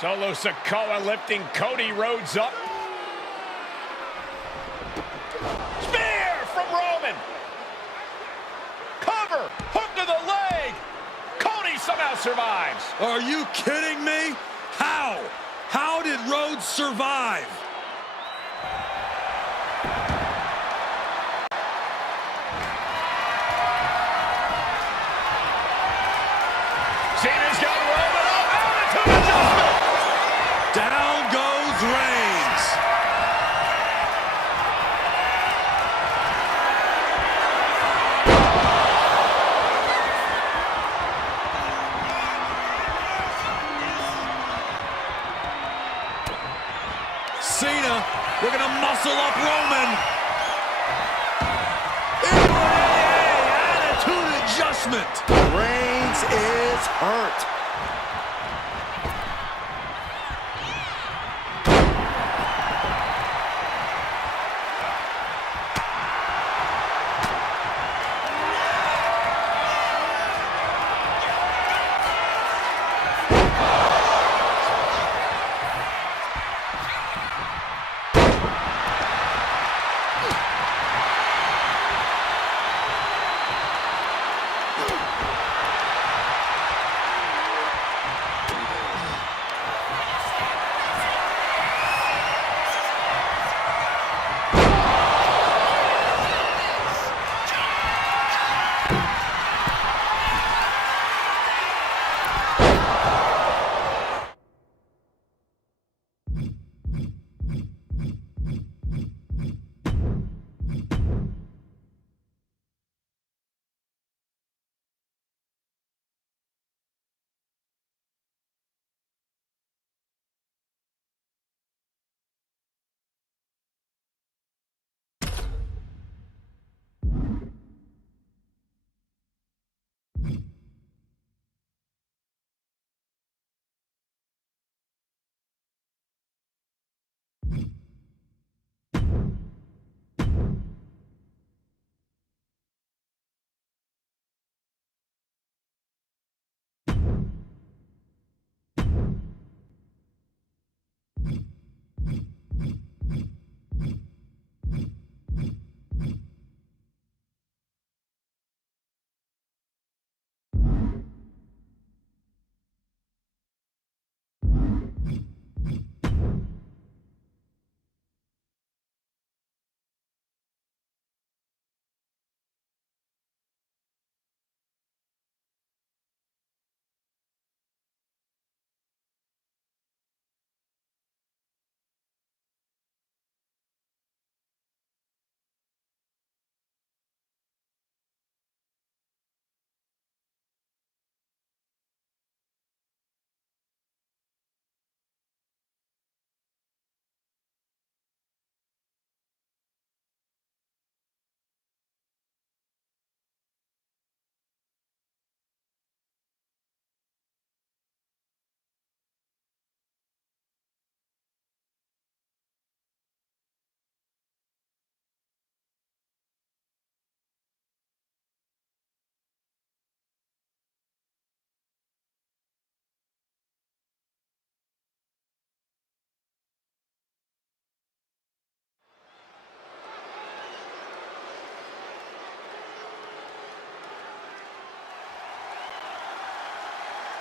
Solo Sikoa lifting Cody Rhodes up. Spear from Roman. Cover. Hook to the leg. Cody somehow survives. Are you kidding me? How? How did Rhodes survive? Cena's got Roman up. Attitude adjustment. Down goes Reigns. Cena looking to muscle up Roman. Attitude adjustment. Reigns is hurt.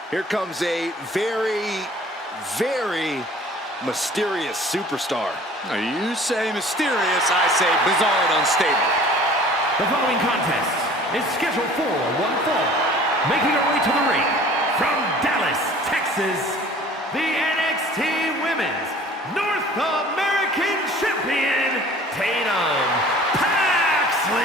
Here comes a very, very mysterious superstar. Now you say mysterious, I say bizarre and unstable. The following contest is scheduled for one fall. Making her way to the ring from Dallas, Texas, the NXT Women's North American Champion, Tatum Paxley.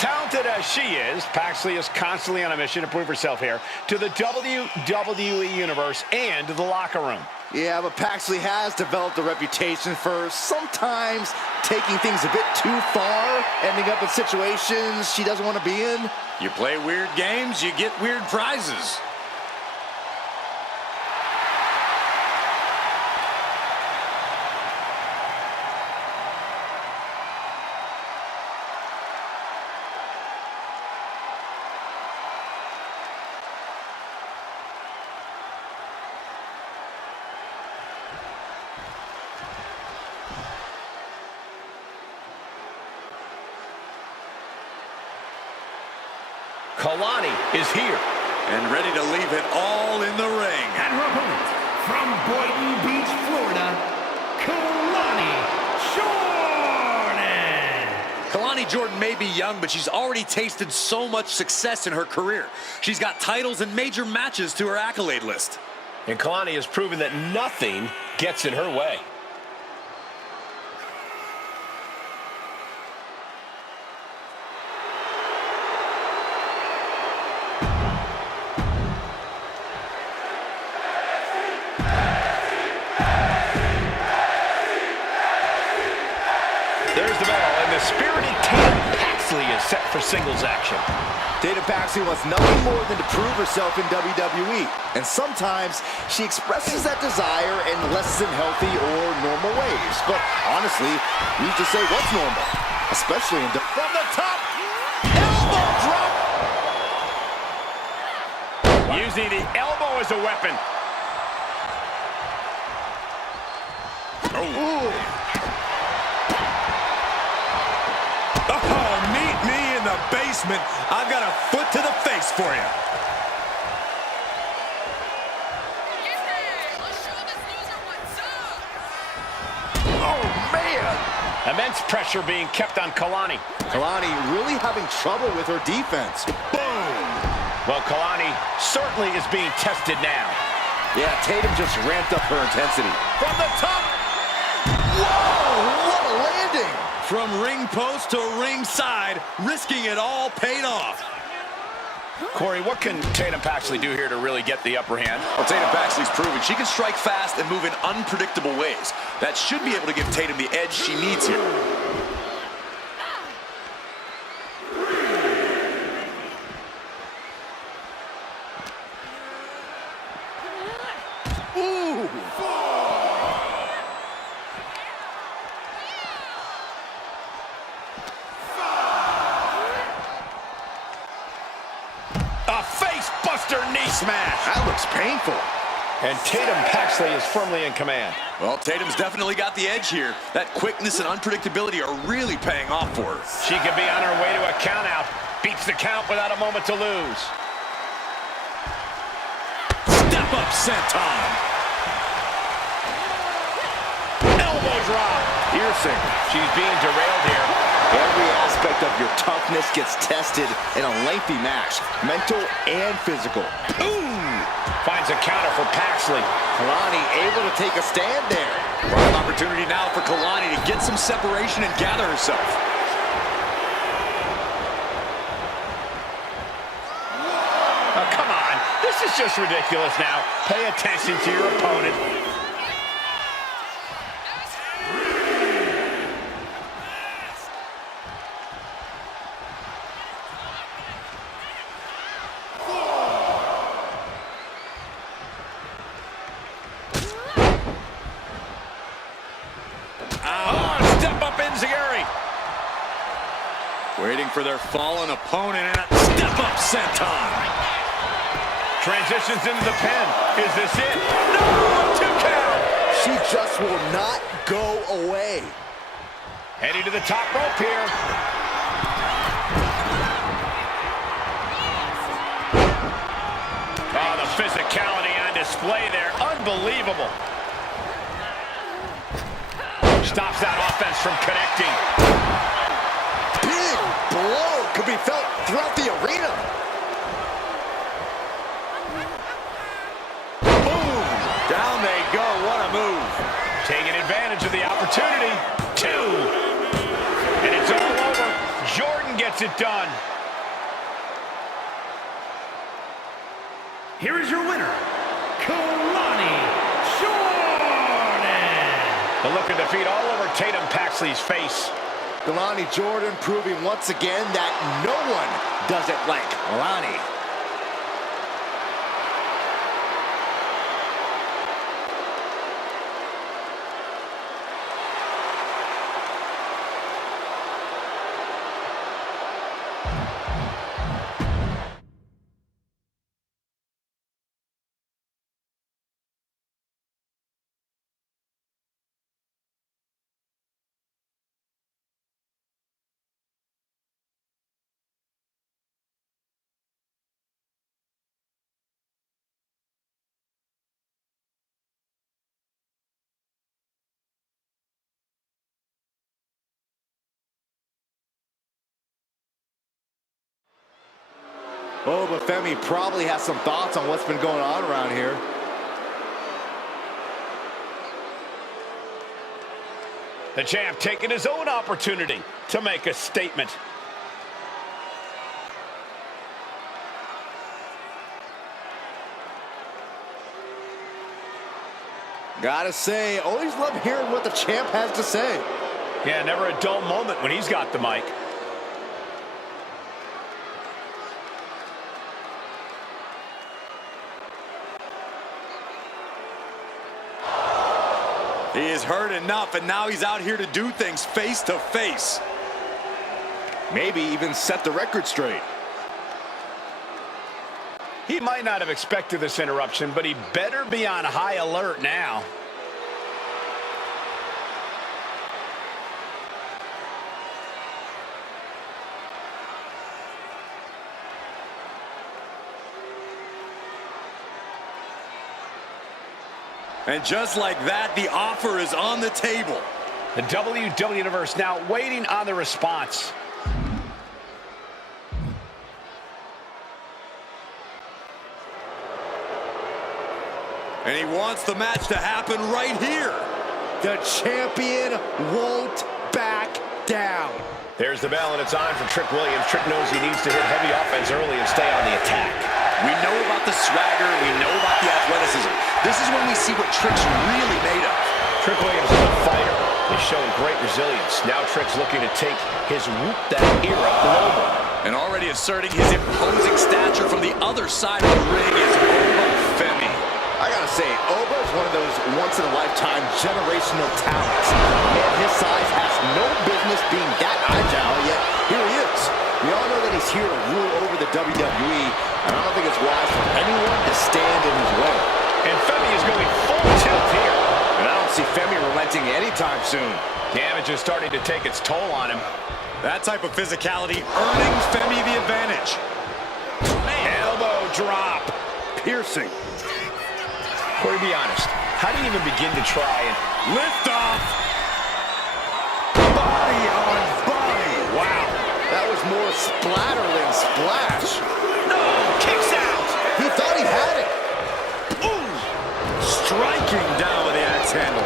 talented as she is, Paxley is constantly on a mission to prove herself here to the WWE Universe and the locker room. Yeah, but Paxley has developed a reputation for sometimes taking things a bit too far, ending up in situations she doesn't want to be in. You play weird games, you get weird prizes. Kalani is here. And ready to leave it all in the ring. And her opponent, from Boynton Beach, Florida, Kalani Jordan. Kalani Jordan may be young, but she's already tasted so much success in her career. She's got titles and major matches to her accolade list. And Kalani has proven that nothing gets in her way. There's the bell, and the spirited Tatum Paxley is set for singles action. Tatum Paxley wants nothing more than to prove herself in WWE. And sometimes she expresses that desire in less than healthy or normal ways. But honestly, who's to say what's normal? Especially in from the top, elbow drop! Using the elbow as a weapon. Oh, meet me in the basement. I've got a foot to the face for you. Oh, man! Immense pressure being kept on Kalani. Kalani really having trouble with her defense. Boom! Well, Kalani certainly is being tested now. Yeah, Tatum just ramped up her intensity. From the top! Whoa! What a landing! From ring post to ring side, risking it all paid off. Corey, what can Tatum Paxley do here to really get the upper hand? Well, Tatum Paxley's proven she can strike fast and move in unpredictable ways. That should be able to give Tatum the edge she needs here. Ooh! A face-buster knee smash. That looks painful. And Tatum Paxley is firmly in command. Well, Tatum's definitely got the edge here. That quickness and unpredictability are really paying off for her. She could be on her way to a countout. Beats the count without a moment to lose. Step up, senton. Elbow drop. Piercing. She's being derailed here. Every aspect of your toughness gets tested in a lengthy match, mental and physical. Boom! Finds a counter for Paxley. Kalani able to take a stand there. Prime opportunity now for Kalani to get some separation and gather herself. Oh, come on. This is just ridiculous now. Pay attention to your opponent. Waiting for their fallen opponent and a step-up senton. Transitions into the pen. Is this it? No! 2 count! She just will not go away. Heading to the top rope here. Oh, the physicality on display there. Unbelievable. Stops that offense from connecting. Big blow could be felt throughout the arena. Boom! Down they go. What a move. Taking advantage of the opportunity. 2. And it's all over. Jordan gets gets it done. Here is your winner, Kalani Jordan. The look of defeat all over Tatum Paxley's face. Kalani Jordan proving once again that no one does it like Kalani. Oh, but Femi probably has some thoughts on what's been going on around here. The champ taking his own opportunity to make a statement. Gotta say, always love hearing what the champ has to say. Yeah, never a dull moment when he's got the mic. He is hurt enough, and now he's out here to do things face to face. Maybe even set the record straight. He might not have expected this interruption, but he better be on high alert now. And just like that, the offer is on the table. The WWE Universe now waiting on the response. And he wants the match to happen right here. The champion won't back down. There's the bell, and it's on for Trick Williams. Trick knows he needs to hit heavy offense early and stay on the attack. We know about the swagger. We know about the athleticism. This is when we see what Trick's really made of. Trick Williams is a fighter. He's shown great resilience. Now Trick's looking to take his Whoop That era global. And already asserting his imposing stature from the other side of the ring is Oba Femi. I gotta say, Oba is one of those once-in-a-lifetime generational talents. Man, his size has no business being that agile, yet here he is. We all know that he's here to rule over the WWE, and I don't think it's wise for anyone to stand in his way. And Femi is going full tilt here. And I don't see Femi relenting anytime soon. Damage is starting to take its toll on him. That type of physicality earning Femi the advantage. Elbow drop. Piercing. Corey, be honest. How do you even begin to try and Lift off. Body on body. wow? That was more splatter than splash. No, kicks out. He thought he had it. Ooh. Striking down with the axe handle.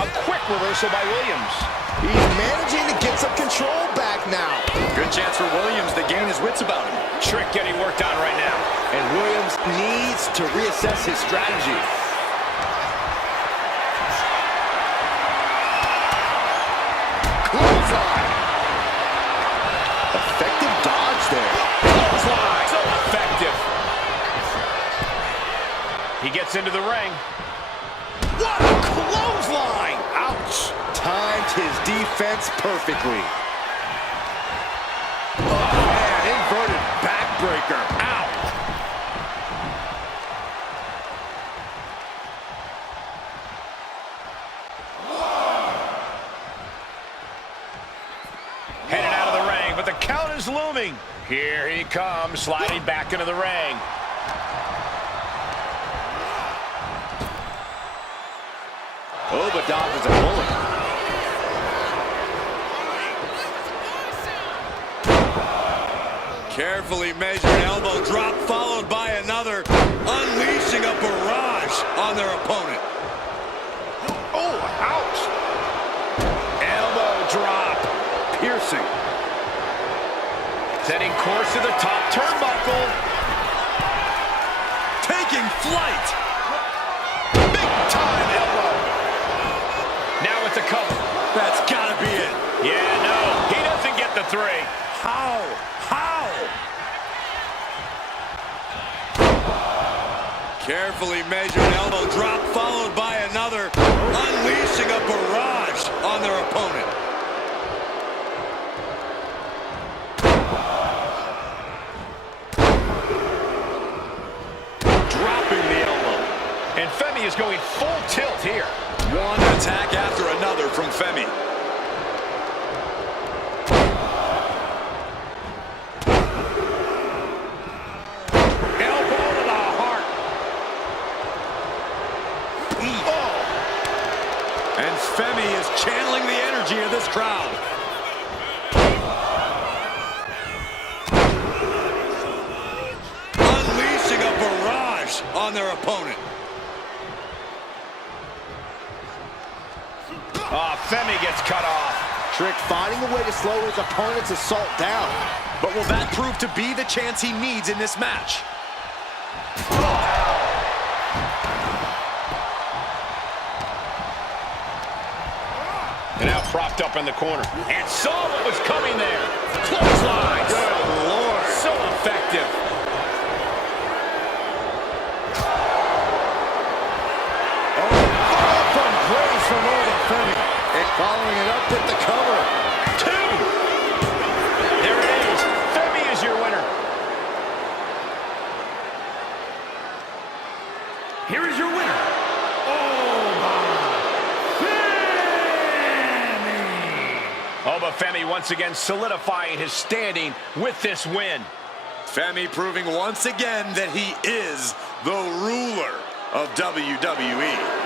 A quick reversal by Williams. He's managing to get some control back now. Good chance for Williams to gain his wits about him. Trick getting worked on right now. And Williams needs to reassess his strategy. Clothesline. Effective dodge there. Clothesline. So effective. He gets into the ring. What a clothesline! Ouch! Timed his defense perfectly. Oh man, inverted backbreaker. Ow! Headed out of the ring, but the count is looming. Here he comes, sliding back into the ring. Oba dodges a bullet. Carefully measured elbow drop followed by another, unleashing a barrage on their opponent. Setting course to the top turnbuckle. Taking flight. Big time elbow. Now it's a cover. That's gotta be it. Yeah, no, he doesn't get the 3. How? Carefully measured elbow drop followed by another, unleashing a barrage on their opponent. Dropping the elbow. And Femi is going full tilt here. One attack after another from Femi. Elbow to the heart. And Femi is channeling the energy of this crowd. Unleashing a barrage on their opponent. Femi gets cut off. Trick finding a way to slow his opponent's assault down. But will that prove to be the chance he needs in this match? And now propped up in the corner. And saw what was coming there. Clothesline. Good Lord. So effective. From grace from over Femi. And following it up with the cover. 2. There it is. Femi is your winner. Here is your winner. But Femi once again solidifying his standing with this win. Femi proving once again that he is the ruler of WWE.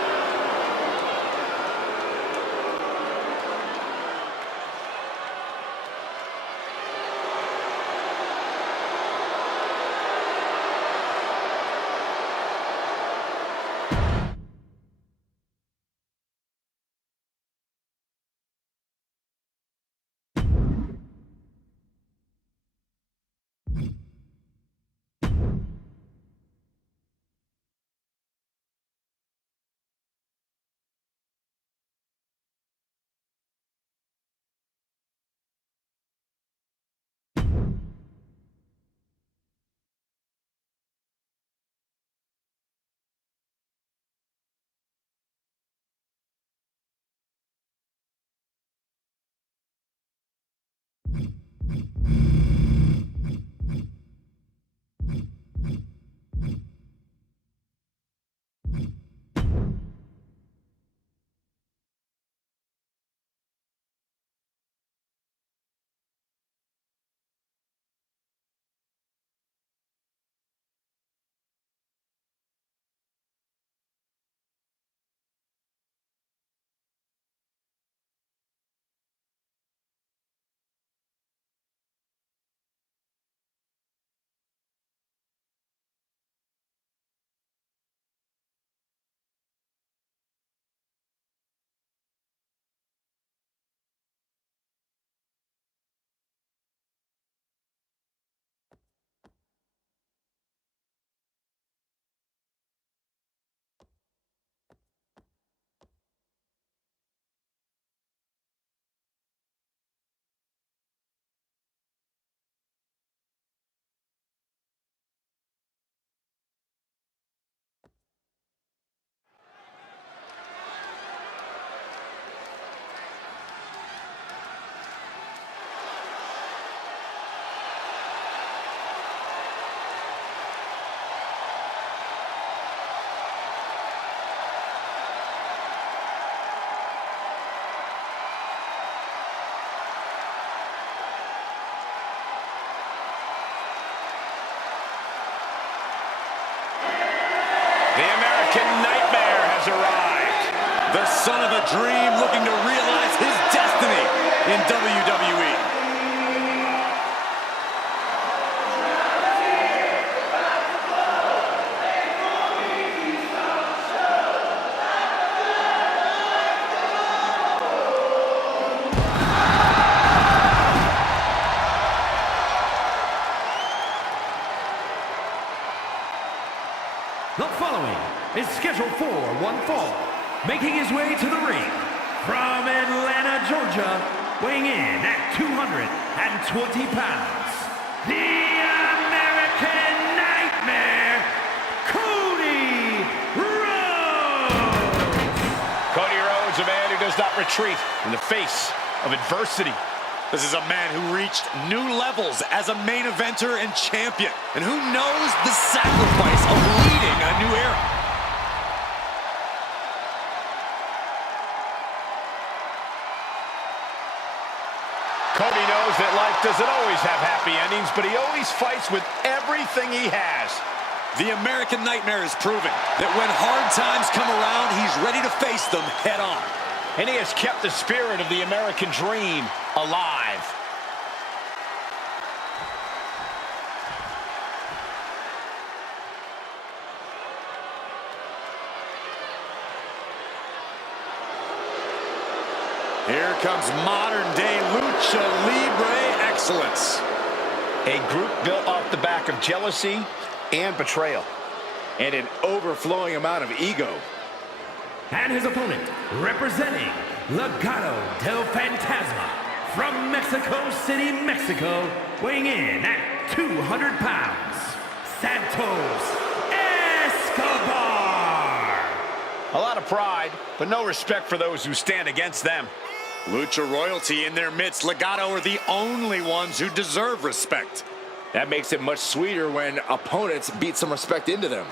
The American Nightmare has arrived. The son of a dream looking to realize his destiny in WWE. is scheduled for one fall. Making his way to the ring from Atlanta, Georgia, weighing in at 220 pounds, the American Nightmare, Cody Rhodes! Cody Rhodes, a man who does not retreat in the face of adversity. This is a man who reached new levels as a main eventer and champion. And who knows the sacrifice of leading a new era. Cody knows that life doesn't always have happy endings, but he always fights with everything he has. The American Nightmare is proving that when hard times come around, he's ready to face them head on. And he has kept the spirit of the American dream alive. Here comes modern-day Lucha Libre excellence. A group built off the back of jealousy and betrayal. And an overflowing amount of ego. And his opponent, representing Legado del Fantasma from Mexico City, Mexico, weighing in at 200 pounds, Santos Escobar. A lot of pride, but no respect for those who stand against them. Lucha royalty in their midst. Legado are the only ones who deserve respect. That makes it much sweeter when opponents beat some respect into them.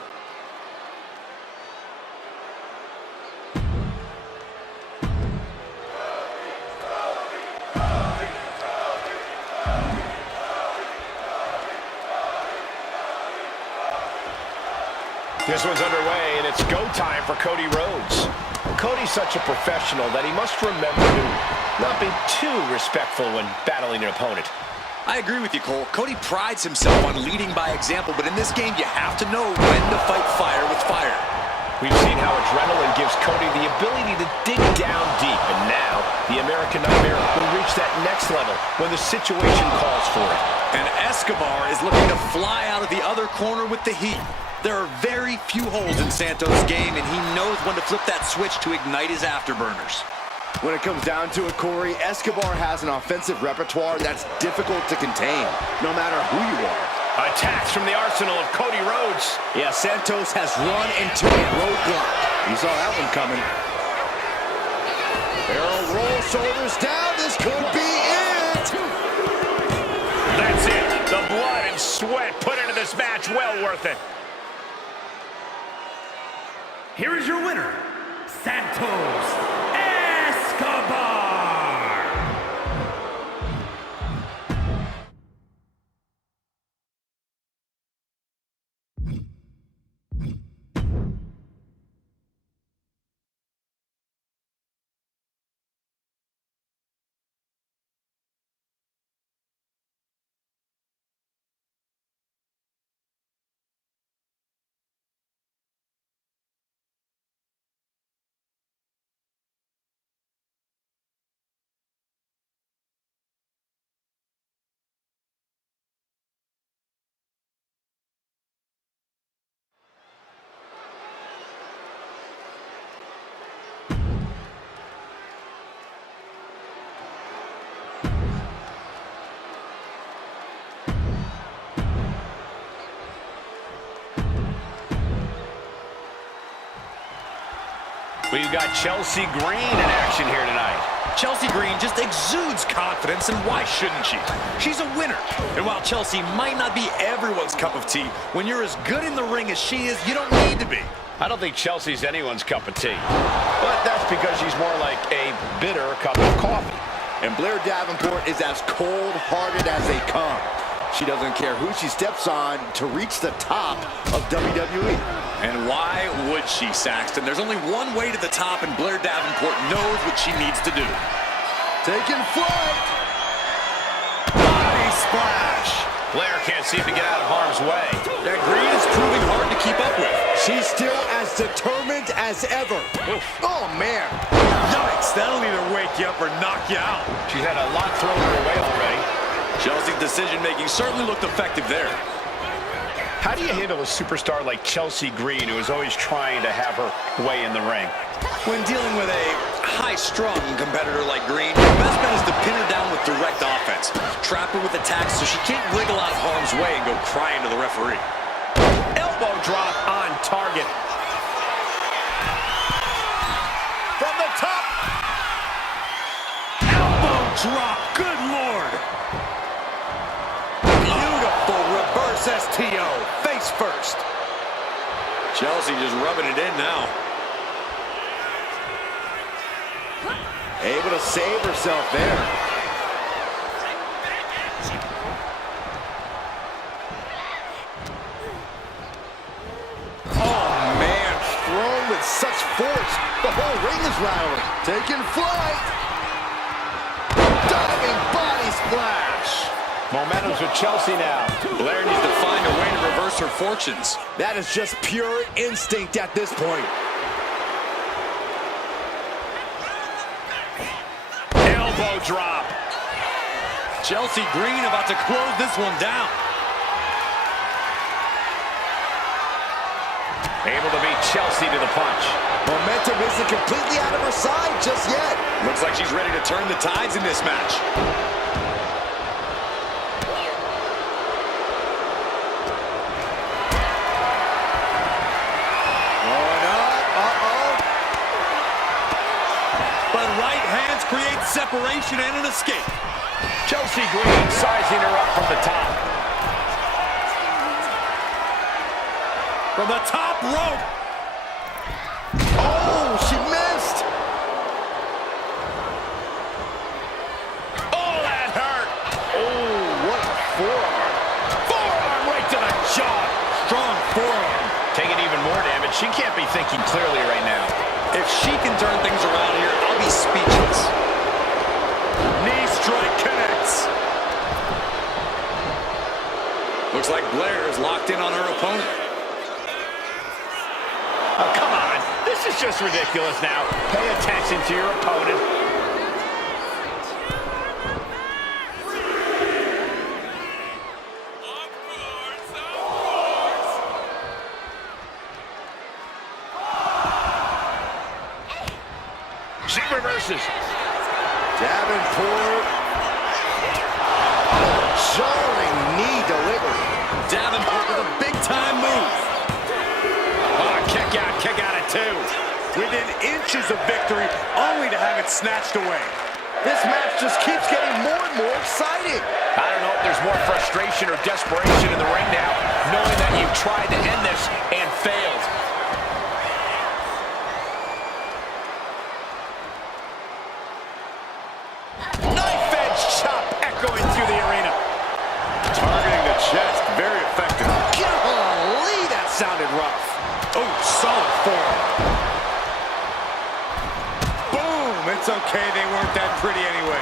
This one's underway, and it's go time for Cody Rhodes. Cody's such a professional that he must remember to not be too respectful when battling an opponent. I agree with you, Cole. Cody prides himself on leading by example, but in this game, you have to know when to fight fire with fire. We've seen how adrenaline gives Cody the ability to dig down deep, and now the American Nightmare will reach that next level when the situation calls for it. And Escobar is looking to fly out of the other corner with the heat. There are very few holes in Santos' game, and he knows when to flip that switch to ignite his afterburners. When it comes down to it, Corey, Escobar has an offensive repertoire that's difficult to contain, no matter who you are. Attacks from the arsenal of Cody Rhodes. Yeah, Santos has run into a roadblock. You saw that one coming. Barrel roll, shoulders down. This could be it. That's it. The blood and sweat put into this match, well worth it. Here is your winner, Santos Escobar. We've got Chelsea Green in action here tonight. Chelsea Green just exudes confidence, and why shouldn't she? She's a winner. And while Chelsea might not be everyone's cup of tea, when you're as good in the ring as she is, you don't need to be. I don't think Chelsea's anyone's cup of tea. But that's because she's more like a bitter cup of coffee. And Blair Davenport is as cold-hearted as they come. She doesn't care who she steps on to reach the top of WWE. And why would she, Saxton? There's only one way to the top, and Blair Davenport knows what she needs to do. Taking flight. Body splash. Blair can't seem to get out of harm's way. That Green is proving hard to keep up with. She's still as determined as ever. Oof. Oh, man. Yikes, that'll either wake you up or knock you out. She's had a lot thrown her way already. Chelsea's decision-making certainly looked effective there. How do you handle a superstar like Chelsea Green, who is always trying to have her way in the ring? When dealing with a high-strung competitor like Green, your best bet is to pin her down with direct offense. Trap her with attacks so she can't wriggle out of harm's way and go crying to the referee. Elbow drop on target. From the top. Elbow drop. Good Lord. Beautiful reverse STO. Face first. Chelsea just rubbing it in now. Able to save herself there. Oh, man. Thrown with such force. The whole ring is rattling. Taking flight. Diving body splash. Momentum's with Chelsea now. Blair needs to find a way to reverse her fortunes. That is just pure instinct at this point. Elbow drop. Chelsea Green about to close this one down. Able to beat Chelsea to the punch. Momentum isn't completely out of her side just yet. Looks like she's ready to turn the tides in this match. Going up. Uh-oh. But right hands create separation and an escape. Chelsea Green sizing her up from the top. From the top rope. Oh, she missed. Oh, that hurt. Oh, what a forearm. Forearm right to the jaw. Strong forearm. Taking even more damage. She can't be thinking clearly right now. If she can turn things around here, I'll be speechless. Knee strike connects. Looks like Blair is locked in on her opponent. Oh, come on. This is just ridiculous now. Pay attention to your opponent. She reverses. Davenport. Jarring knee delivery. Davenport with a big-time move. Oh, kick out at two. Within inches of victory, only to have it snatched away. This match just keeps getting more and more exciting. I don't know if there's more frustration or desperation in the ring now, knowing that you've tried to end this and failed. Knife edge chop echoing through the arena. Targeting the chest, very effective. Golly, that sounded rough. Oh, solid forearm. Boom! It's okay, they weren't that pretty anyway.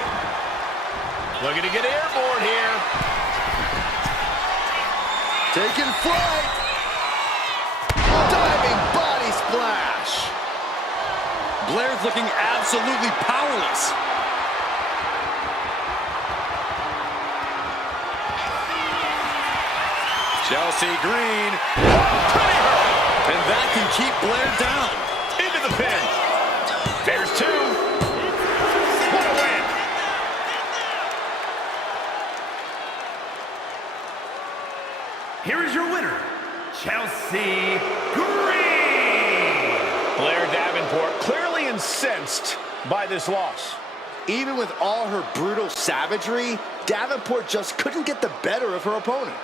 Looking to get airborne here. Taking flight. Diving body splash. Blair's looking absolutely powerless. Chelsea Green. Pretty hurt. And that can keep Blair down. Into the pin. There's two. What a win. Here is your winner, Chelsea Green. Blair Davenport clearly incensed by this loss. Even with all her brutal savagery, Davenport just couldn't get the better of her opponent.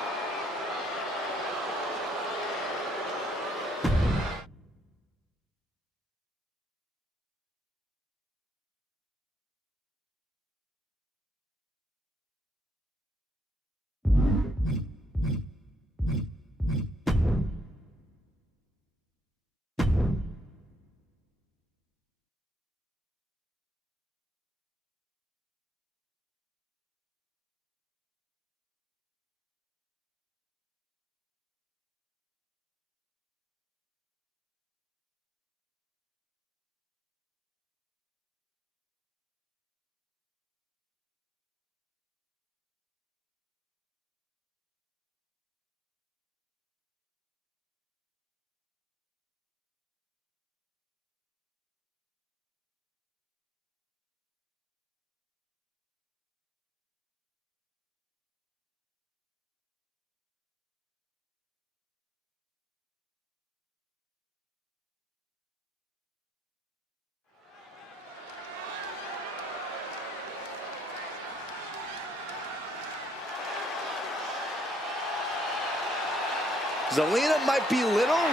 Zelina might be little,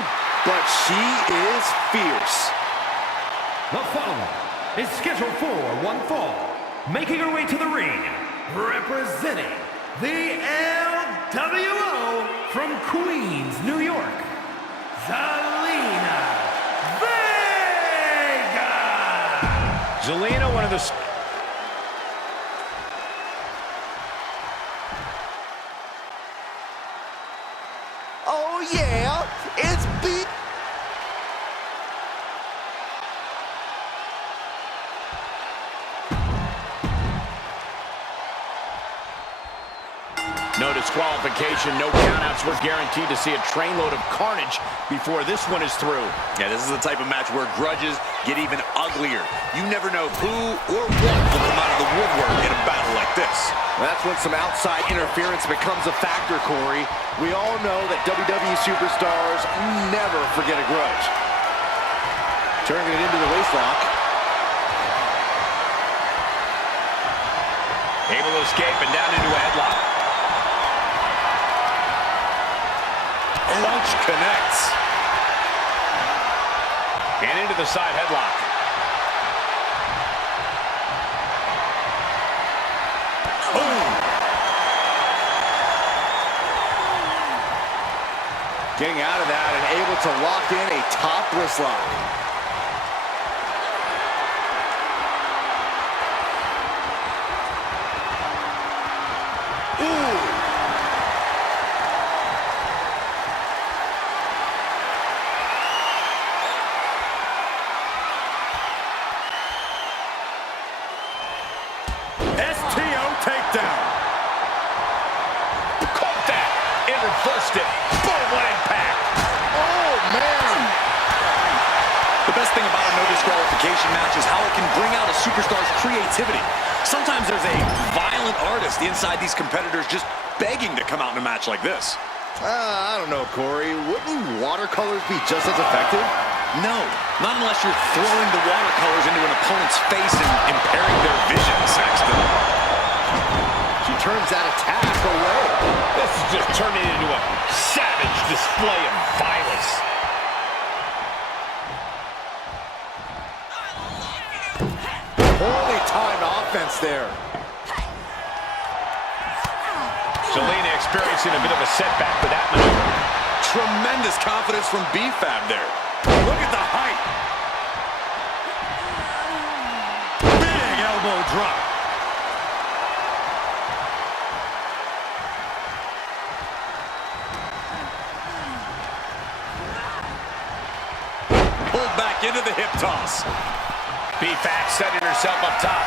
but she is fierce. The following is scheduled for one fall, making her way to the ring, representing the LWO from Queens, New York, Zelina Vega! Zelina, one of the... Oh yeah, it's beat. No disqualification, no countouts. We're guaranteed to see a trainload of carnage before this one is through. Yeah, this is the type of match where grudges get even uglier. You never know who or what will come out of the woodwork in a battle like this. That's when some outside interference becomes a factor, Corey. We all know that WWE superstars never forget a grudge. Turning it into the waistlock. Able to escape and down into a headlock. Lunch connects. And into the side headlock. Getting out of that and able to lock in a topless lock. STO takedown. Caught that. And reversed it. Boom, what impact. Oh, man. The best thing about a no disqualification match is how it can bring out a superstar's creativity. Sometimes there's a violent artist inside these competitors just begging to come out in a match like this. I don't know, Corey. Wouldn't watercolors be just as effective? No, not unless you're throwing the watercolors into an opponent's face and impairing their vision, Saxton. She turns that attack away. This is just turning into a savage display of violence. Poorly timed offense there. Zelina experiencing a bit of a setback with that maneuver. Tremendous confidence from B-Fab there. Look at the height. Big elbow drop. Pulled back into the hip toss. B-Fab setting herself up top.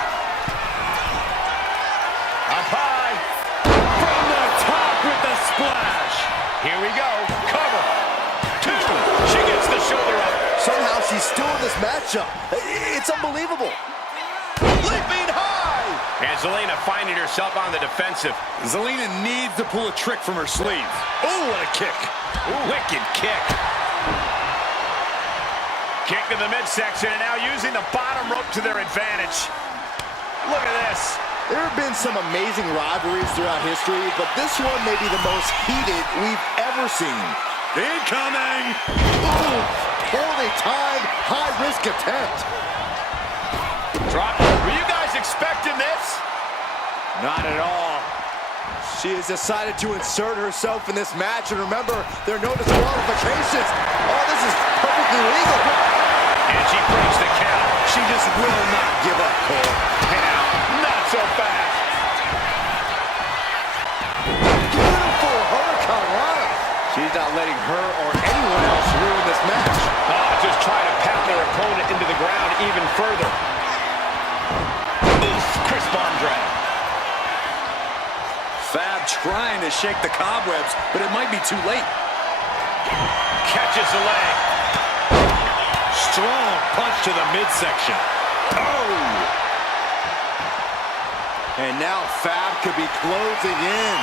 Up high. From the top with the splash. Here we go. Cover. Two. She gets the shoulder up. Somehow she's still in this matchup. It's unbelievable. Leaping high. And Zelina finding herself on the defensive. Zelina needs to pull a trick from her sleeve. Oh, what a kick. Ooh. Wicked kick. Kick to the midsection and now using the bottom rope to their advantage. Look at this. There have been some amazing rivalries throughout history, but this one may be the most heated we've ever seen. Incoming. Ooh, poorly timed, high-risk attempt. Drop. Were you guys expecting this? Not at all. She has decided to insert herself in this match, and remember, there are no disqualifications. Oh, this is perfectly legal. And she breaks the count. She just will not give up, Cole. Now, not so fast. Beautiful hurricanrana. She's not letting her or anyone else ruin this match. Just trying to pound their opponent into the ground even further. Oof, crisp arm drag. Fab trying to shake the cobwebs, but it might be too late. Catches the leg. Strong punch to the midsection. Oh! And now Fab could be closing in.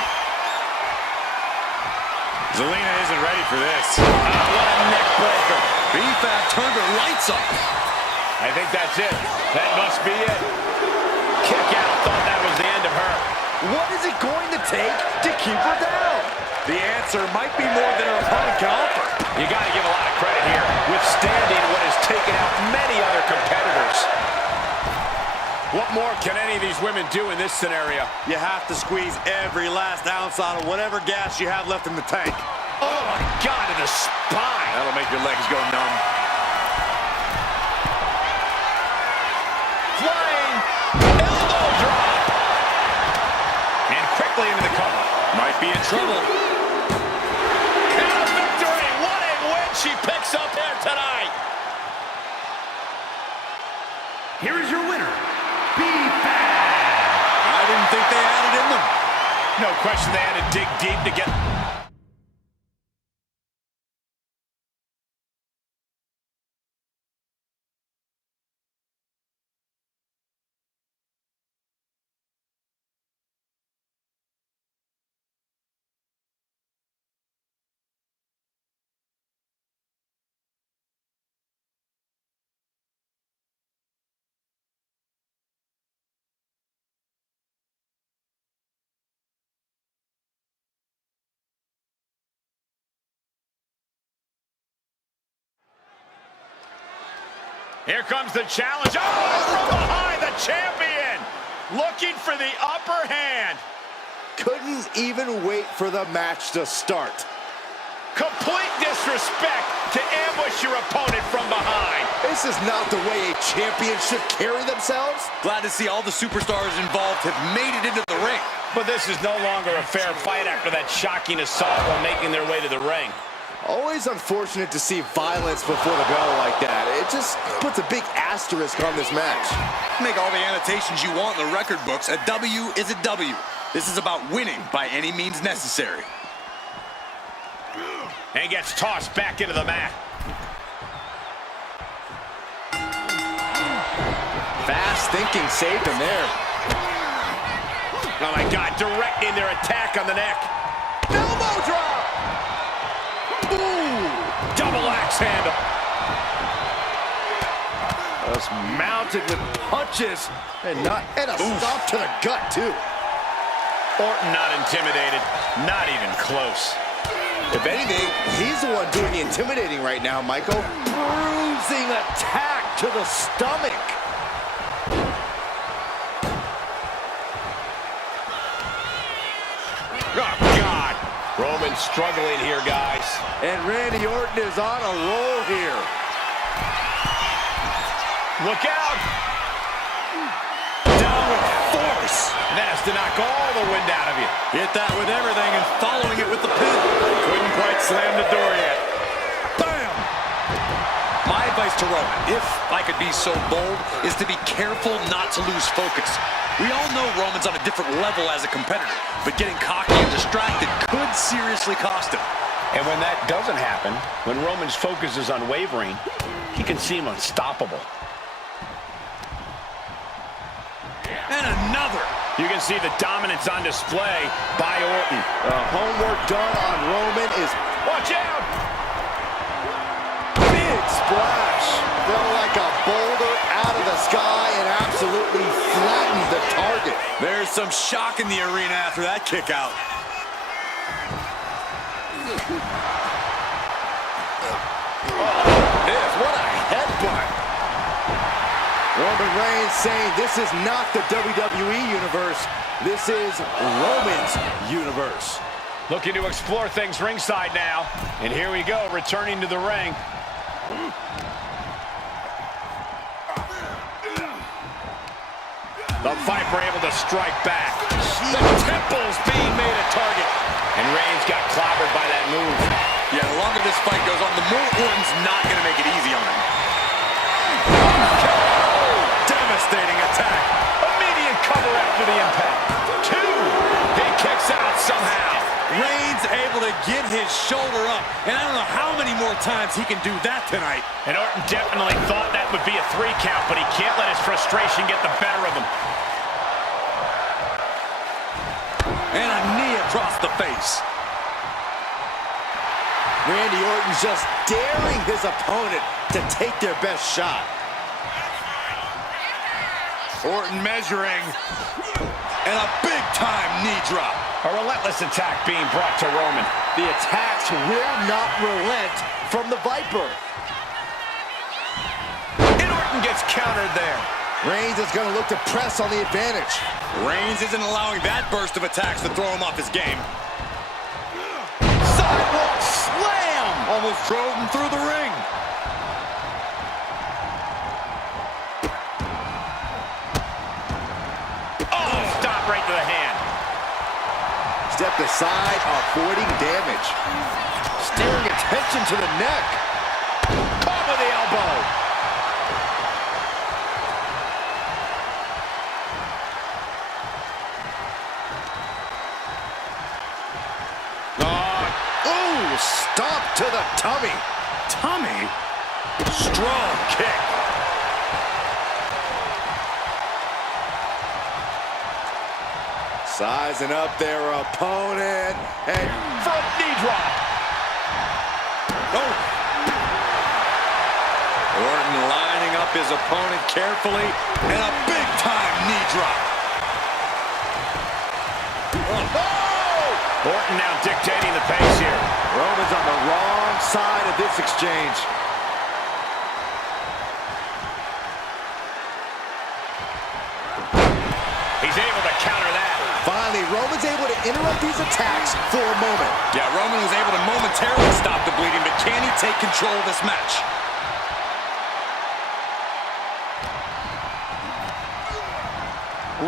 Zelina isn't ready for this. What a neck breaker. B-Fab turned her lights off. I think that's it. That must be it. Kick out. Thought that was the end of her. What is it going to take to keep her down? The answer might be more than her opponent can offer. You got to give a lot of credit here, withstanding what has taken out many other competitors. What more can any of these women do in this scenario? You have to squeeze every last ounce out of whatever gas you have left in the tank. Oh, my God, to the spine. That'll make your legs go numb. Flying elbow drop. And quickly into the cover. Might be in trouble. And a victory. What a win she picks up here tonight. Here is your winner, I didn't think they had it in them. No question they had to dig deep to get... Here comes the challenge. Oh, from behind, the champion looking for the upper hand. Couldn't even wait for the match to start. Complete disrespect to ambush your opponent from behind. This is not the way a champion should carry themselves. Glad to see all the superstars involved have made it into the ring. But this is no longer a fair fight after that shocking assault while making their way to the ring. Always unfortunate to see violence before the bell like that. It just puts a big asterisk on this match. Make all the annotations you want in the record books. A W is a W. This is about winning by any means necessary. And gets tossed back into the mat. Fast thinking saved him there. Oh my God, directing their attack on the neck. Elbow drop! Ooh, double axe handle. Just mounted with punches and a stop to the gut too. Orton not intimidated, not even close. If anything, he's the one doing the intimidating right now, Michael. Bruising attack to the stomach. Oh, God. Roman struggling here, guys. And Randy Orton is on a roll here. Look out. Down with force. And that has to knock all the wind out of you. Hit that with everything and following it with the pin. Couldn't quite slam the door yet. Bam! My advice to Roman, if I could be so bold, is to be careful not to lose focus. We all know Roman's on a different level as a competitor, but getting cocky and distracted could seriously cost him. And when that doesn't happen, when Roman's focus is unwavering, he can seem unstoppable. And another. You can see the dominance on display by Orton. Homework done on Roman is... Watch out! Big splash. Fell like a boulder out of the sky and absolutely flattened the target. There's some shock in the arena after that kick out. What a headbutt. Roman Reigns saying this is not the WWE Universe. This is Roman's universe. Looking to explore things ringside now. And here we go, returning to the ring. The Viper able to strike back. The temple's being made a target. And Reigns got clobbered by that move. Yeah, the longer this fight goes on, the more Orton's not going to make it easy on him. Devastating attack. Immediate cover after the impact. Two. He kicks out somehow. Reigns able to get his shoulder up. And I don't know how many more times he can do that tonight. And Orton definitely thought that would be a 3 count, but he can't let his frustration get the better of him. And a knee across the face. Randy Orton's just daring his opponent to take their best shot. Orton measuring. And a big-time knee drop. A relentless attack being brought to Roman. The attacks will not relent from the Viper. And Orton gets countered there. Reigns is going to look to press on the advantage. Reigns isn't allowing that burst of attacks to throw him off his game. Sidewalk slam! Almost drove him through the ring. Oh, stop right to the hand. Stepped aside, avoiding damage. Steering attention to the neck. Caught with the elbow. Ooh, stop to the tummy. Tummy. Strong kick. Sizing up their opponent. And Front knee drop. Oh. Orton lining up his opponent carefully, and a big-time knee drop. Orton now dictating the pace here. Roman's on the wrong side of this exchange. He's able to counter that. Finally, Roman's able to interrupt these attacks for a moment. Yeah, Roman was able to momentarily stop the bleeding, but can he take control of this match?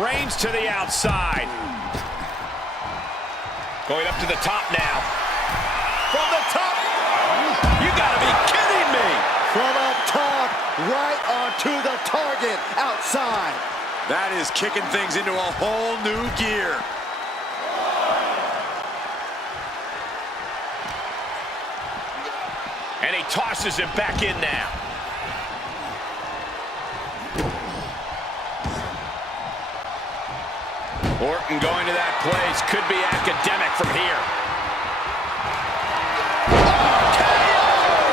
Reigns to the outside. Going up to the top now. From the top. You gotta be kidding me. From up top, right onto the target outside. That is kicking things into a whole new gear. And he tosses him back in now. Orton going to that place could be academic from here.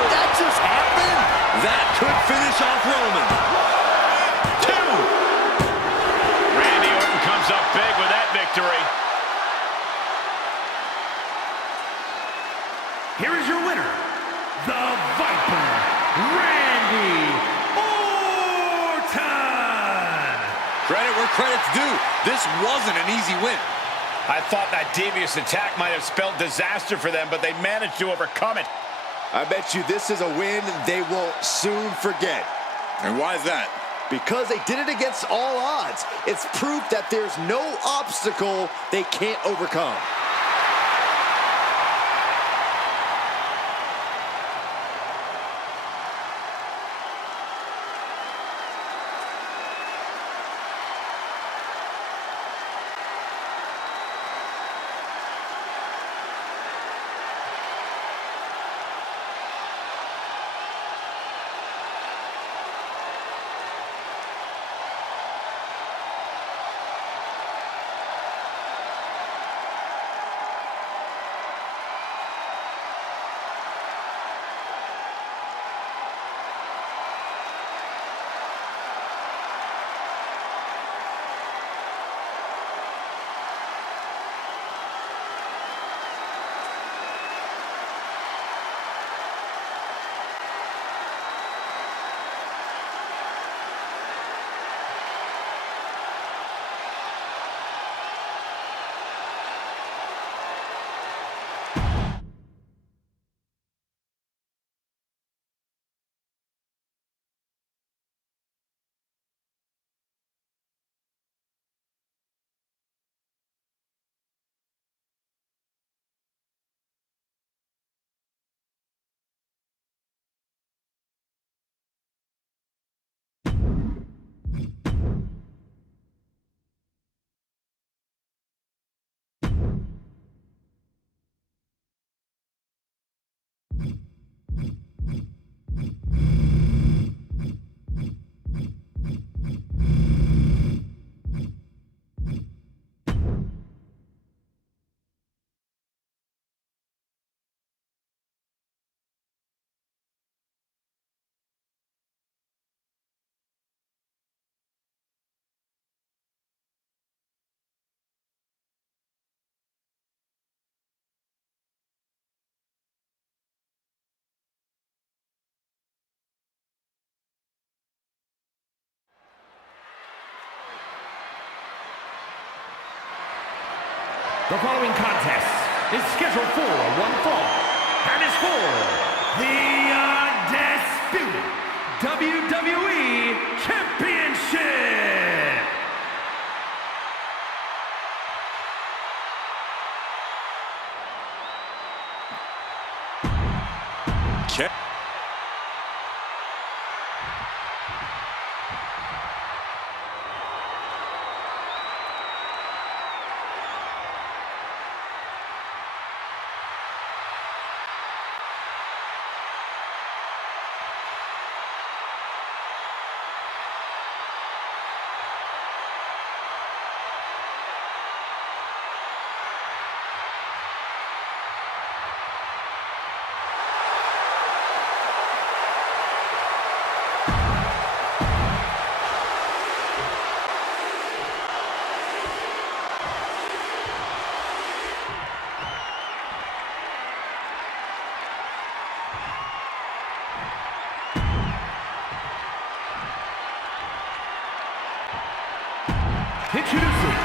That just happened. That could finish off Roman. Randy Orton comes up big with that victory. Here is your winner, the Viper, Randy Orton. Credit where credit's due. This wasn't an easy win. I thought that devious attack might have spelled disaster for them, but they managed to overcome it. I bet you this is a win they will soon forget. And why is that? Because they did it against all odds. It's proof that there's no obstacle they can't overcome. The following contest is scheduled for one fall and is for the undisputed WWE Championship. Okay. Introducing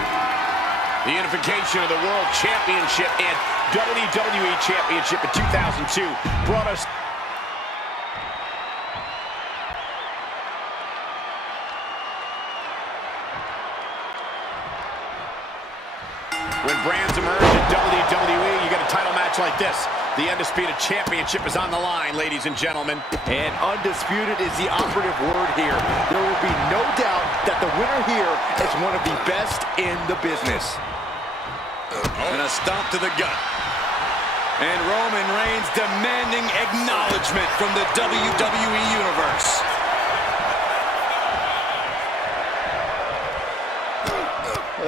the unification of the World Championship and WWE Championship in 2002 brought us... When brands emerge in WWE, you get a title match like this. The Undisputed Championship is on the line, ladies and gentlemen. And undisputed is the operative word here. There will be no doubt that the winner here is one of the best in the business. And a stomp to the gut. And Roman Reigns demanding acknowledgement from the WWE Universe.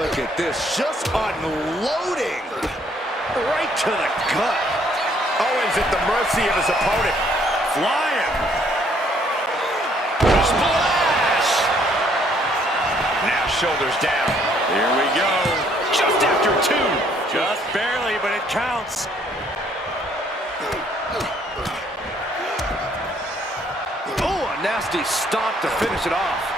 Look at this, just unloading. Right to the gut. Owens at the mercy of his opponent. Flying. Splash! Now shoulders down. Here we go. Just after two. Just barely, but it counts. Oh, a nasty stomp to finish it off.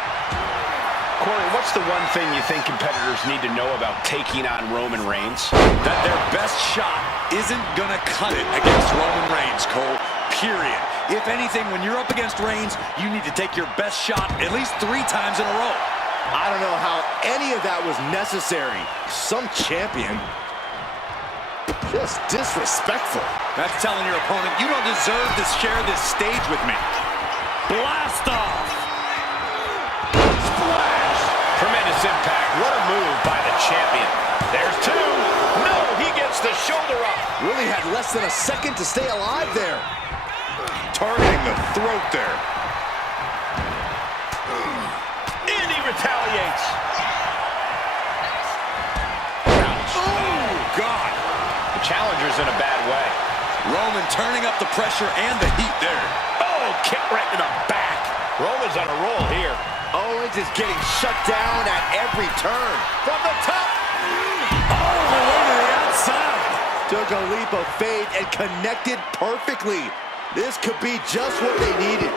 Corey, what's the one thing you think competitors need to know about taking on Roman Reigns? That their best shot isn't gonna cut it against Roman Reigns, Cole. Period. If anything, when you're up against Reigns, you need to take your best shot at least 3 times in a row. I don't know how any of that was necessary. Some champion. Just disrespectful. That's telling your opponent, you don't deserve to share this stage with me. Blast off. Splash! Tremendous impact. What a move by the champion. There's 2. No, he gets the shoulder up. Really had less than a second to stay alive there. Targeting the throat there. And he retaliates. Oh, God. The challenger's in a bad way. Roman turning up the pressure and the heat there. Oh, kick right to the back. Roman's on a roll here. Owens is getting shut down at every turn. From the top. All the way to the outside. Took a leap of faith and connected perfectly. This could be just what they needed.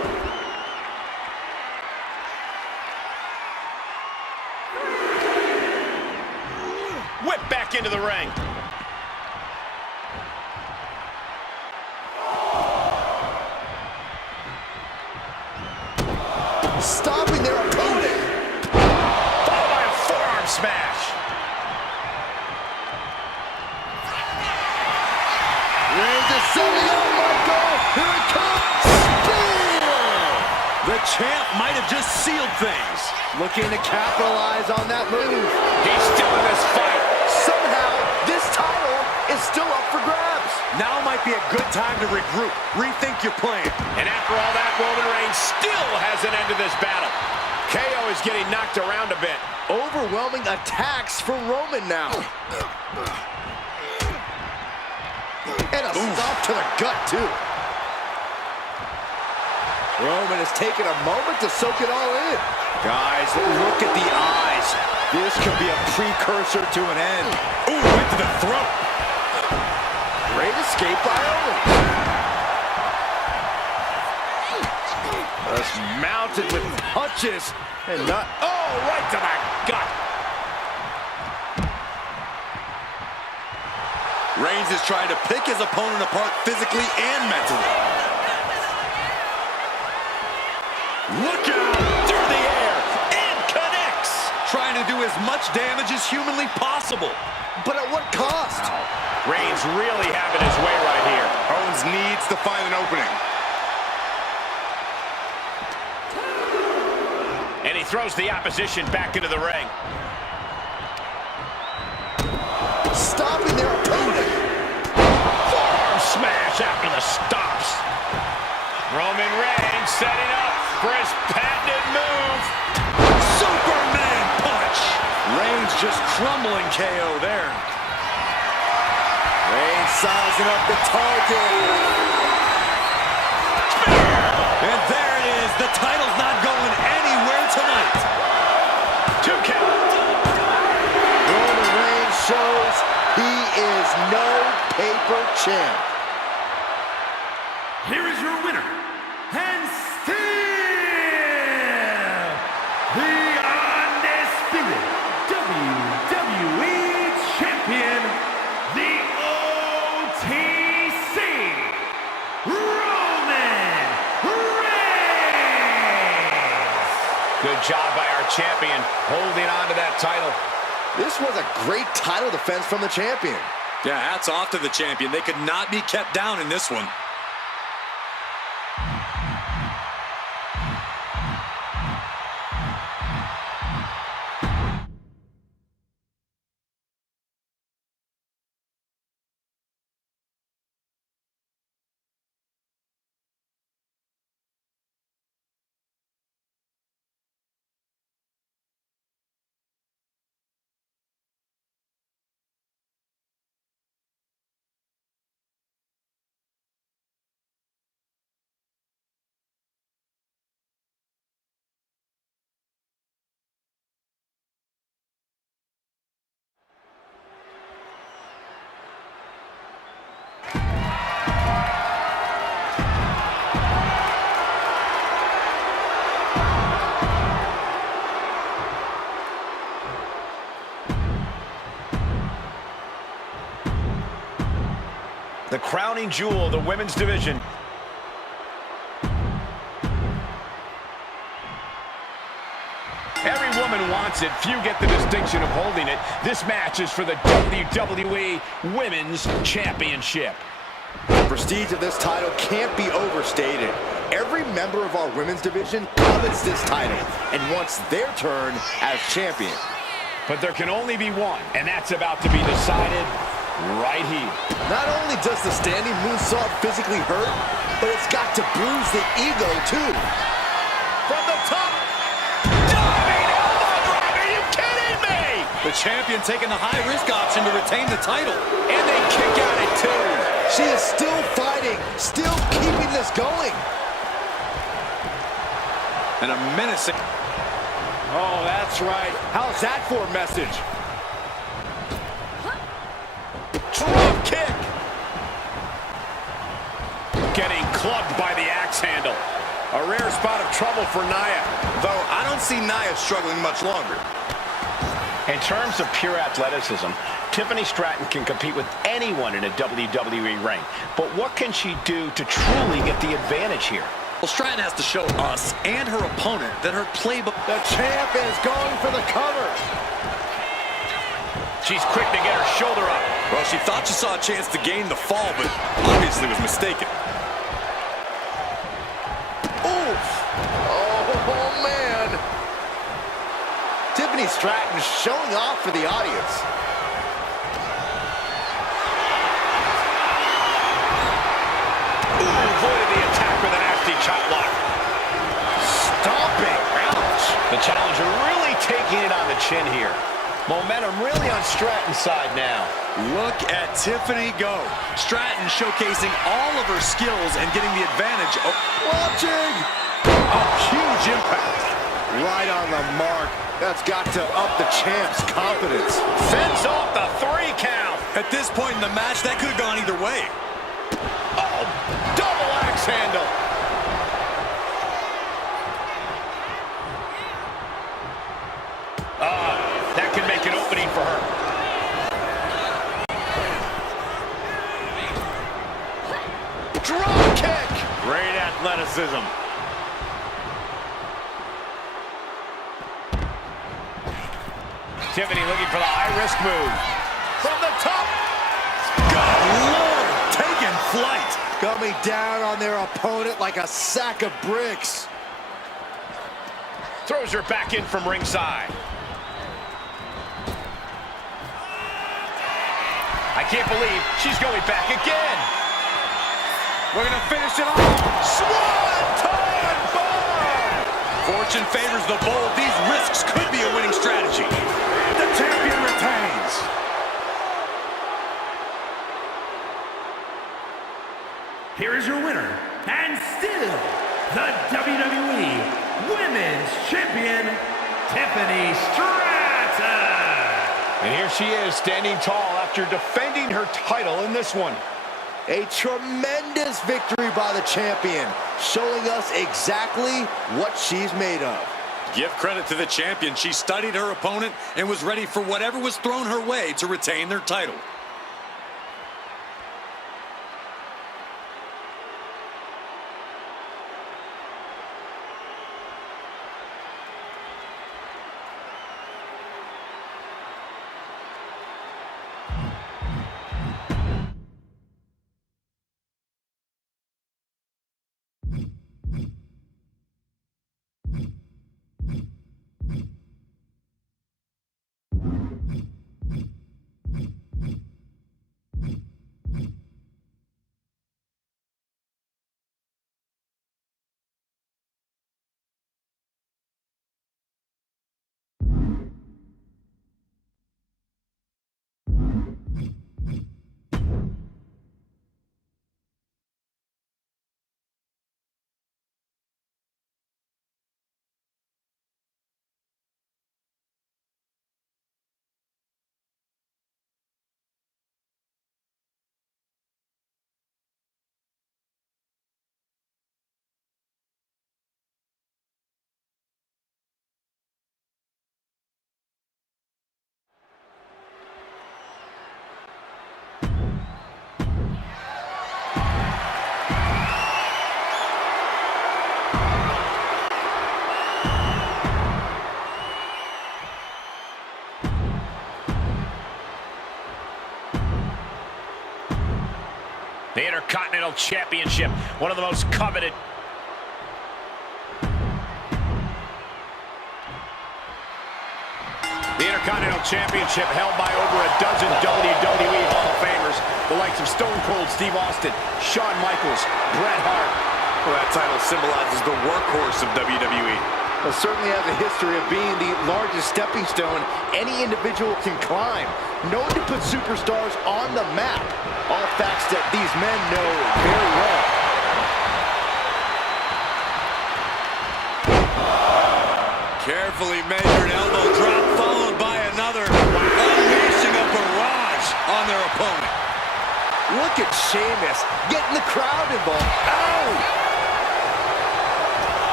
Whip back into the ring. Stopping their opponent. Followed by a forearm smash. Reigns is setting up, Michael. Here it comes. Spear. The champ might have just sealed things. Looking to capitalize on that move. He's still in this fight. Somehow, this title is still up for grabs. Now might be a good time to regroup. Rethink your plan. And after all that, Roman Reigns still has an end to this battle. KO is getting knocked around a bit. Overwhelming attacks from Roman now. And a stop to the gut, too. Roman has taken a moment to soak it all in. Guys, look at the eyes. This could be a precursor to an end. Ooh, right to the throat. Great escape by Owens. Just mounted with punches and not... Oh, right to the gut. Reigns is trying to pick his opponent apart physically and mentally. Look out! Through the air, and connects! Trying to do as much damage as humanly possible. But at what cost? Reigns really having his way right here. Owens needs to find an opening. And he throws the opposition back into the ring. Stopping their opponent. Forearm smash after the stops. Roman Reigns setting up for his patented move. Superman punch! Reigns just crumbling KO there. Reigns sizing up the target. And there it is. The title's not going anywhere tonight. 2 count. Roman Reigns shows he is no paper champ. Here is your winner, and still the undisputed WWE Champion, the OTC, Roman Reigns. Good job by our champion holding on to that title. This was a great title defense from the champion. Yeah, hats off to the champion. They could not be kept down in this one. The crowning jewel of the women's division. Every woman wants it. Few get the distinction of holding it. This match is for the WWE Women's Championship. The prestige of this title can't be overstated. Every member of our women's division covets this title and wants their turn as champion. But there can only be one, and that's about to be decided right here. Not only does the standing moonsault physically hurt, but it's got to bruise the ego too. From the top, diving elbow drop. Are you kidding me? The champion taking the high-risk option to retain the title. And they kick out at 2. She is still fighting, still keeping this going. And a menacing... Oh, that's right. How's that for a message? Drop kick. Getting clubbed by the axe handle. A rare spot of trouble for Nia. Though I don't see Nia struggling much longer. In terms of pure athleticism, Tiffany Stratton can compete with anyone in a WWE ring. But what can she do to truly get the advantage here? Well, Stratton has to show us and her opponent that her playbook... The champ is going for the cover. She's quick to get her shoulder up. Well, she thought she saw a chance to gain the fall, but obviously was mistaken. Oof. Oh, man. Tiffany Stratton showing off for the audience. Ooh, avoided the attack with a nasty chop block. Stomping. Ouch. The challenger really taking it on the chin here. Momentum really on Stratton's side now. Look at Tiffany go. Stratton showcasing all of her skills and getting the advantage. Oh, Watching. a huge impact. Right on the mark. That's got to up the champ's confidence. Fends off the 3 count. At this point in the match, that could have gone either way. Oh, double axe handle. That can make an opening for her. athleticism. Tiffany looking for the high-risk move. From the top. Good Lord, taking flight. Coming down on their opponent like a sack of bricks. Throws her back in from ringside. I can't believe she's going back again. We're going to finish it off. Swanton bomb! Fortune favors the bold. These risks could be a winning strategy. The champion retains. Here is your winner, and still the WWE Women's Champion, Tiffany Stratton. And here she is, standing tall after defending her title in this one. A tremendous victory by the champion, showing us exactly what she's made of. Give credit to the champion. She studied her opponent and was ready for whatever was thrown her way to retain their title. The Intercontinental Championship, one of the most coveted. The Intercontinental Championship held by over a dozen WWE Hall of Famers, the likes of Stone Cold Steve Austin, Shawn Michaels, Bret Hart. Well, that title symbolizes the workhorse of WWE. It certainly has a history of being the largest stepping stone any individual can climb. Known to put superstars on the map. All facts that these men know very well. Carefully measured elbow drop followed by another, unleashing a barrage on their opponent. Look at Sheamus getting the crowd involved. Ow!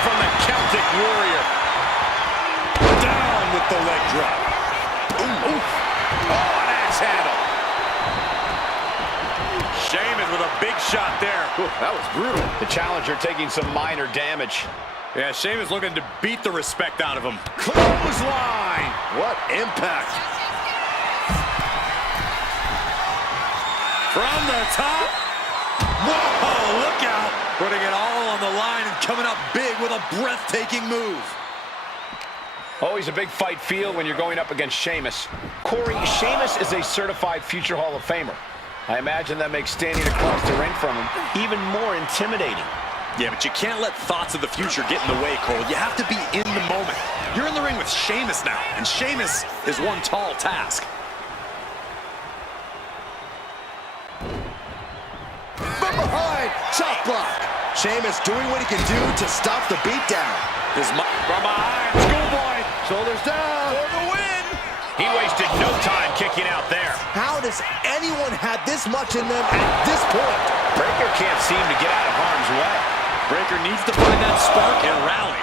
From the Celtic Warrior. Down with the leg drop. Ooh. Oh, an axe handle. Sheamus with a big shot there. Ooh, that was brutal. The challenger taking some minor damage. Yeah, Sheamus looking to beat the respect out of him. Clothesline. What impact. From the top. Whoa, look out. Putting it all on the line and coming up big with a breathtaking move. Always a big fight feel when you're going up against Sheamus. Corey, Sheamus is a certified future Hall of Famer. I imagine that makes standing across the ring from him even more intimidating. Yeah, but you can't let thoughts of the future get in the way, Cole. You have to be in the moment. You're in the ring with Sheamus now, and Sheamus is one tall task. From behind, chop block. Sheamus doing what he can do to stop the beatdown. From behind, schoolboy. Shoulders down. For the win! He wasted no time kicking out there. How does anyone have this much in them at this point? Breaker can't seem to get out of harm's way. Breaker needs to find that spark and rally.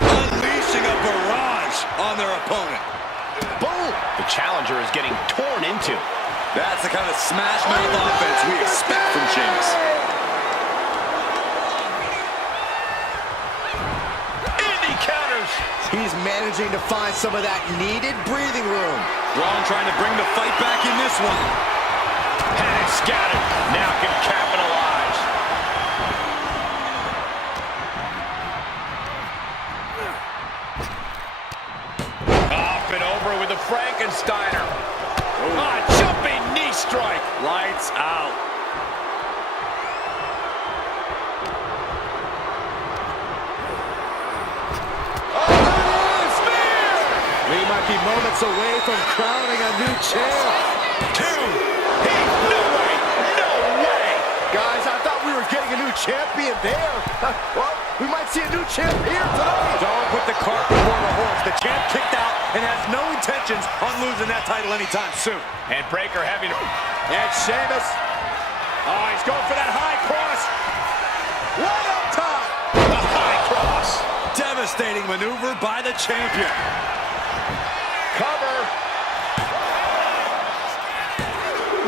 Unleashing a barrage on their opponent. Boom! The challenger is getting torn into. That's the kind of smash mouth offense we expect from Sheamus. Indy counters. He's managing to find some of that needed breathing room. Braun trying to bring the fight back in this one. Had it scattered. Now can capitalize. Up and over with the Frankensteiner. Jumping knee strike. Lights out. We might be moments away from crowning a new champ. No way. No way. Guys, I thought we were getting a new champion there. Well, we might see a new champ here tonight. Don't put the cart before the horse. The champ kicked out and has no intentions on losing that title anytime soon. And Breaker having to... And Sheamus. Oh, he's going for that high cross. Right up top. The high cross. Devastating maneuver by the champion. Cover.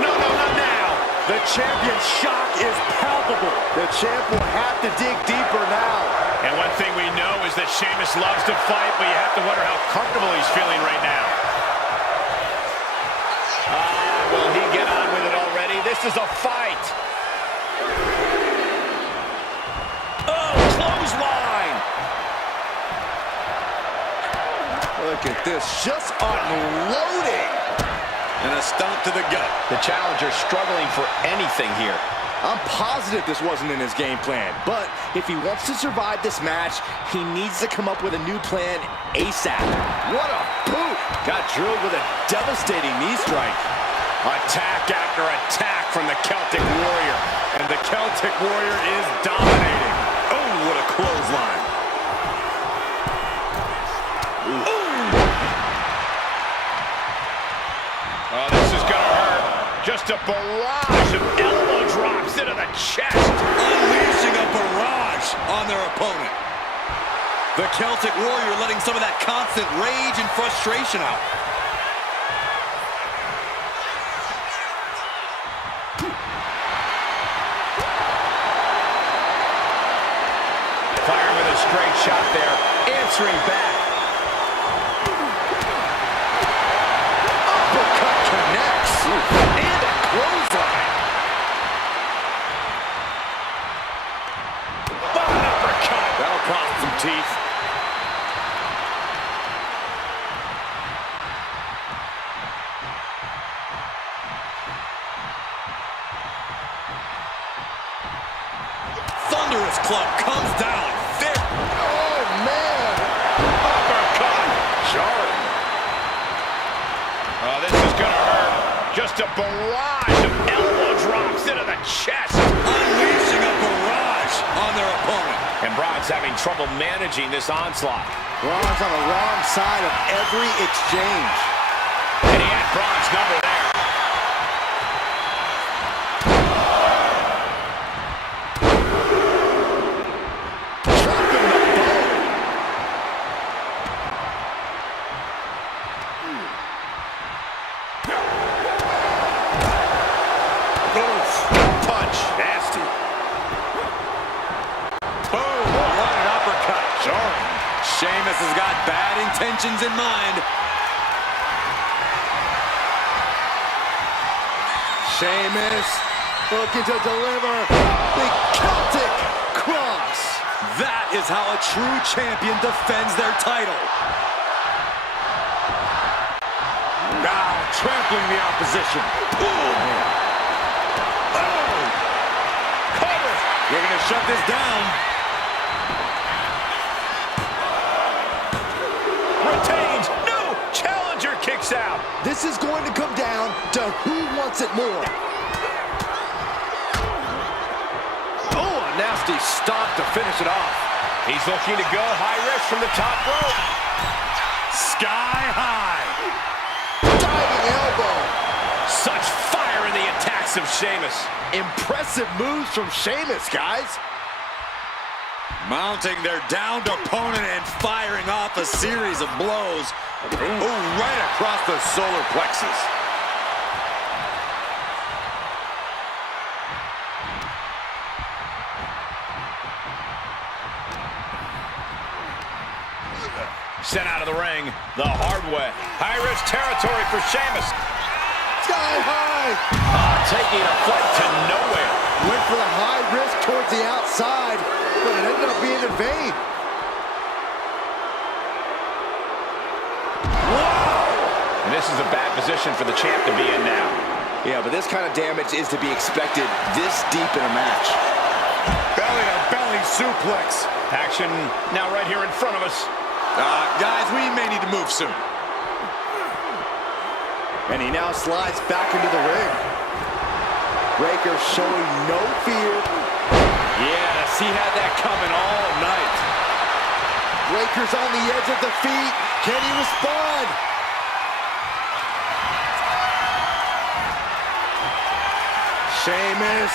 No, not now. The champion's shock is palpable. The champ will have to dig deeper now. And one thing we know is that Sheamus loves to fight, but you have to wonder how comfortable he's feeling right now. Will he get on with it already? This is a fight. Oh, clothesline. Look at this, just unloading. And a stomp to the gut. The challenger struggling for anything here. I'm positive this wasn't in his game plan, but if he wants to survive this match, he needs to come up with a new plan ASAP. What a boot! Got drilled with a devastating knee strike. Attack after attack from the Celtic Warrior. And the Celtic Warrior is dominating. Oh, what a clothesline. Oh, this is gonna hurt. Just a barrage of elbow drops into the chest. Unleashing a barrage on their opponent. The Celtic Warrior letting some of that constant rage and frustration out. Firing with a straight shot there. Answering back. Uppercut connects. And a clothesline. Bottom uppercut. That'll cost some teeth. Thunderous club comes down. There. Oh, man. Uppercut. Jarring. Oh, this is gonna hurt. Just a barrage of elbow drops into the chest. Unleashing a barrage on their opponent. And Braun's having trouble managing this onslaught. Braun's on the wrong side of every exchange. And he had Braun's number there. Dropping the ball. Punch. Nasty. Boom. What an uppercut. Jarring. Sheamus has got bad intentions in mind. Sheamus looking to deliver the Celtic cross. That is how a true champion defends their title. Now trampling the opposition. Ooh. Oh! Cover! They're going to shut this down. Retains. No! Challenger kicks out. This is going to come down to who wants it more. Oh, a nasty stop to finish it off. He's looking to go high risk from the top rope. Sky high. Diving elbow. Such fire in the attacks of Sheamus. Impressive moves from Sheamus, guys. Mounting their downed opponent and firing off a series of blows. Ooh, right across the solar plexus. Sent out of the ring the hard way. High-risk territory for Sheamus. Sky high. Taking a flight to nowhere. Went for the high risk towards the outside, but it ended up being in vain. And this is a bad position for the champ to be in now. Yeah, but this kind of damage is to be expected this deep in a match. Belly-to-belly suplex. Action now right here in front of us. Guys, we may need to move soon. And he now slides back into the ring. Breaker showing no fear. Yes, he had that coming all night. Breaker's on the edge of defeat. Can he respond? Sheamus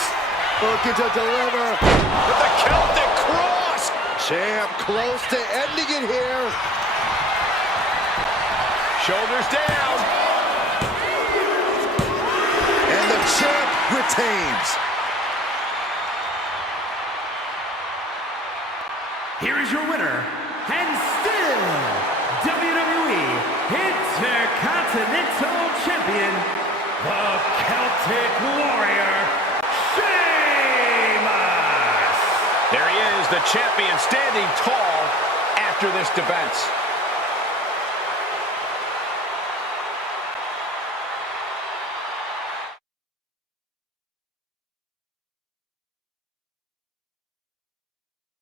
looking to deliver. With the Celtic cross. Champ close to ending it here. Shoulders down. And the champ retains. Here is your winner, and still WWE Intercontinental Champion, the Celtic Warrior, Sheamus! There he is, the champion, standing tall after this defense.